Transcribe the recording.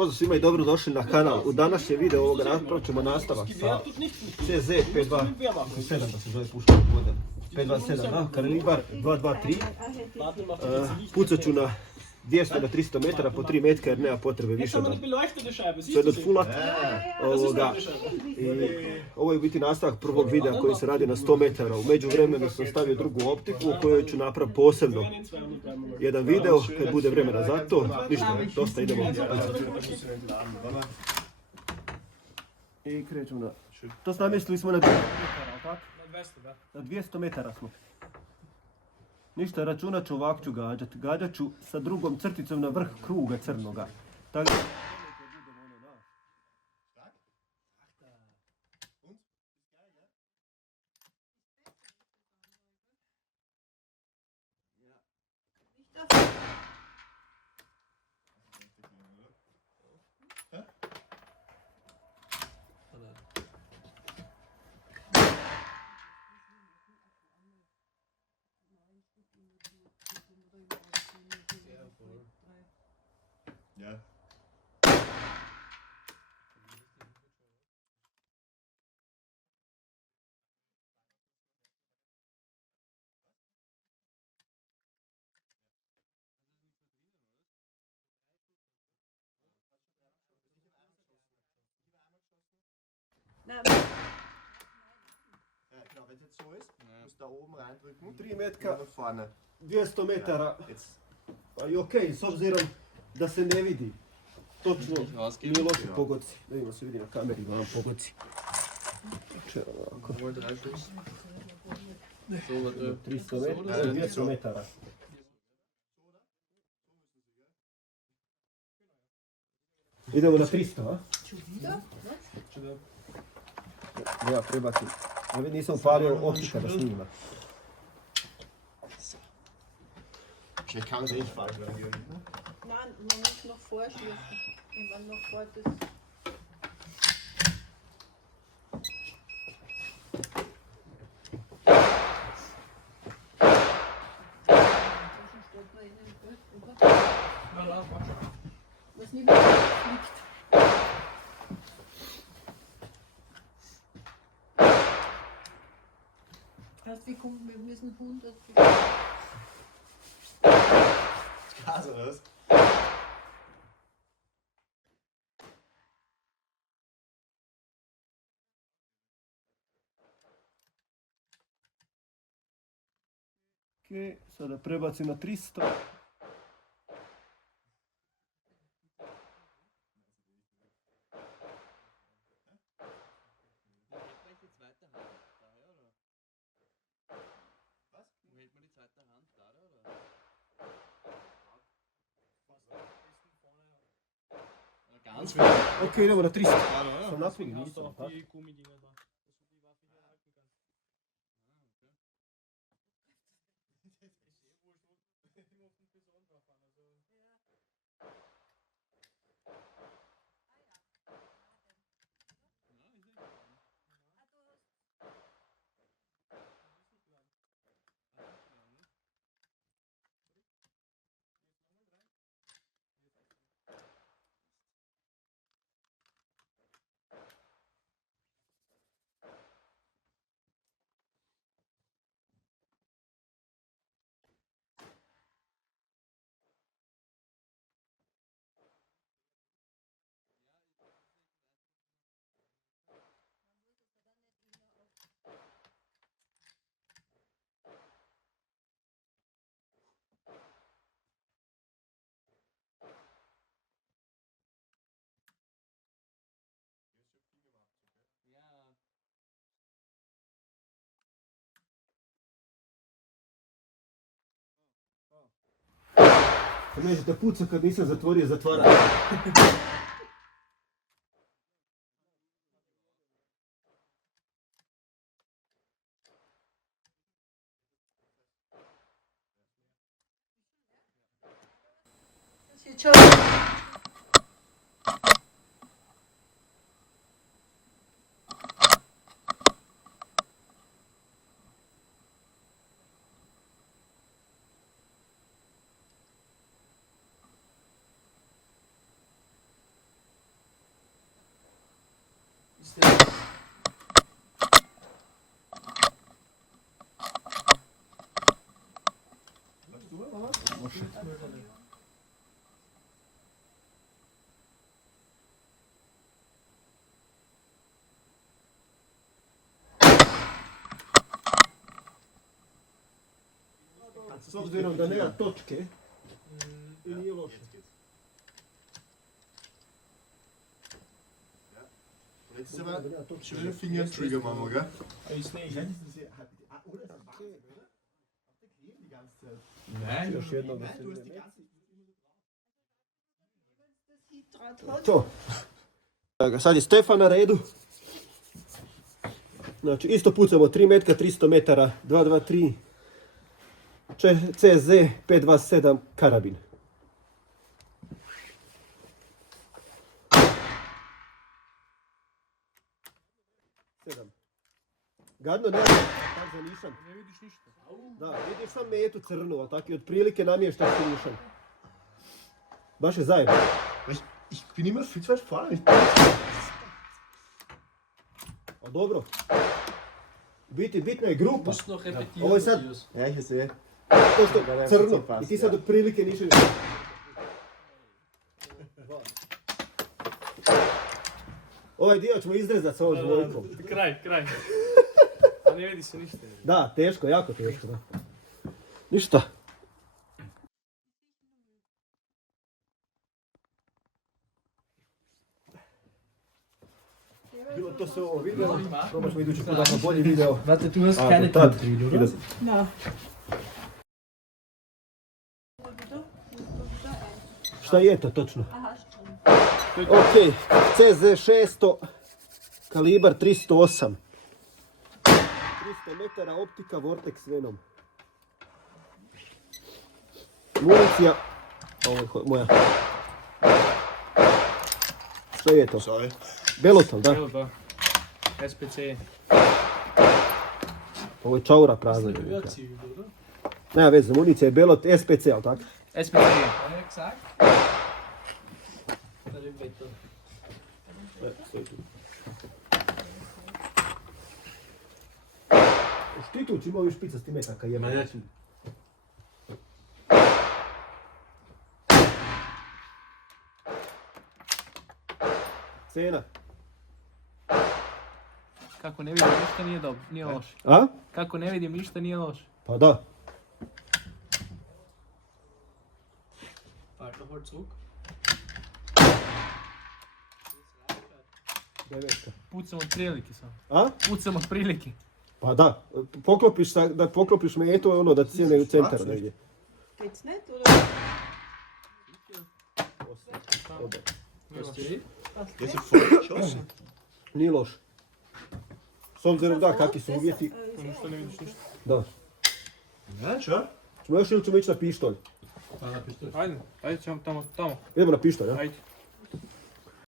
Pozdrav svima i dobro došli na kanal. U današnjem videu ovoga napravit ćemo nastavak sa CZ 527 da se zove puška model. 527, kalibar 223. Pucat ću na 200 na 300 metara po 3 metka jer nema potrebe više da sve do fulat. Ovo je u biti nastavak prvog videa koji se radi na 100 metara. U međuvremenu sam stavio drugu optiku u kojoj ću napraviti posebno jedan video kad bude vremena za to. Ništa, dosta idemo. I krećemo na... To smo namjestili smo na 200 metara, tako? Na 200 metara smo. Ništa, računat ću, ovako ću gađat. Gađat ću sa drugom crticom na vrh kruga crnoga. Tako da... Ja. Ja, Genau, wenn es jetzt so ist, musst du da oben reindrücken. 3 metka, Nach vorne. 200 metara. Jetzt. Pa i okej, s obzirom da se ne vidi točno nije loši pogodci. Da vidimo se vidi na kameri da vam pogodci. Če ovako. 300 metara, 200 metara. Idemo na 300, a? Ja prebacim. Ja nisam upalio optika da snima. Ich kann es nicht falsch werden, Jürgen. nein, man muss noch vorschließen. Wenn man noch vor das. Was nicht mehr fliegt. Erst wir gucken, wir müssen 100. Gas oder was? Ok, sada prebacim na 300. Ganz wenig. Ok, idemo na 300. Ja, ja. Sam napinjen, nisam, tako? Kad nećete puca kad nisam zatvorio zatvaranje. Ciao. S obzirom da nema točke, i nije loše. Jetzt ist aber schöne Finger-Trigger machen wir, gell? Nein, Još jednom da se Du hast vidi. die ganze... To. Sad je Stefan na redu. Znači isto pucamo 3 metka, 300 metara, 223 CZ 527 karabin. Gadno nema tak za nišan. ne vidiš ništa. Da, vidiš sam metu crnu, ali tako i otprilike namještaš ti nišan. Baš je zajedno. Ich bin immer viel zu weit vorne. A dobro. Bitna je grupa. Musst noch repetieren. Ovo je sad Matthias. Ja, ich sehe. to što crno. I ti sad otprilike nišan. Ovaj dio ćemo izrezati sa ovom dvojkom. Kraj. A ne vidi se ništa. Da, teško, jako teško, da. Ništa. Bilo to sve ovo video, probat ćemo idući put da bolji video. Warte, du hast A, keine do tad, Titel, oder? idem. Na. Šta je to točno? Aha, schon. Ok, CZ 600, kalibar 308. 300 metara, optika Vortex Venom. Municija, ovo je moja. Šta je to? Sorry. Belotal, da. Evo da. SPC. Ovo je čaura prazna. Aviaciji, oder? Nema veze, municija je Belot SPC, ali tako? SPC. Hat er gesagt? Da liegt weiter. Štituć ima ovih špicasti metaka, jema. Cena. Kako ne vidim ništa nije dobro, nije loše. A? Kako ne vidim ništa nije loše. Pa da. Warte noch mal zurück. Devetka. Pucam od prilike samo. A? Pucam od prilike. Pa da. Da poklopiš metu, ono da ti sjene u centar negdje. Geht's nicht, oder? Der ist ja voll geschossen. Nije loš. S obzirom da, kakvi su uvjeti. Ništa ne vidiš ništa. Da. Ja, schon. Ćemo još ili ćemo ići na pištolj? Ajde ćemo tamo. Idemo na pištolj, ja? Ajde.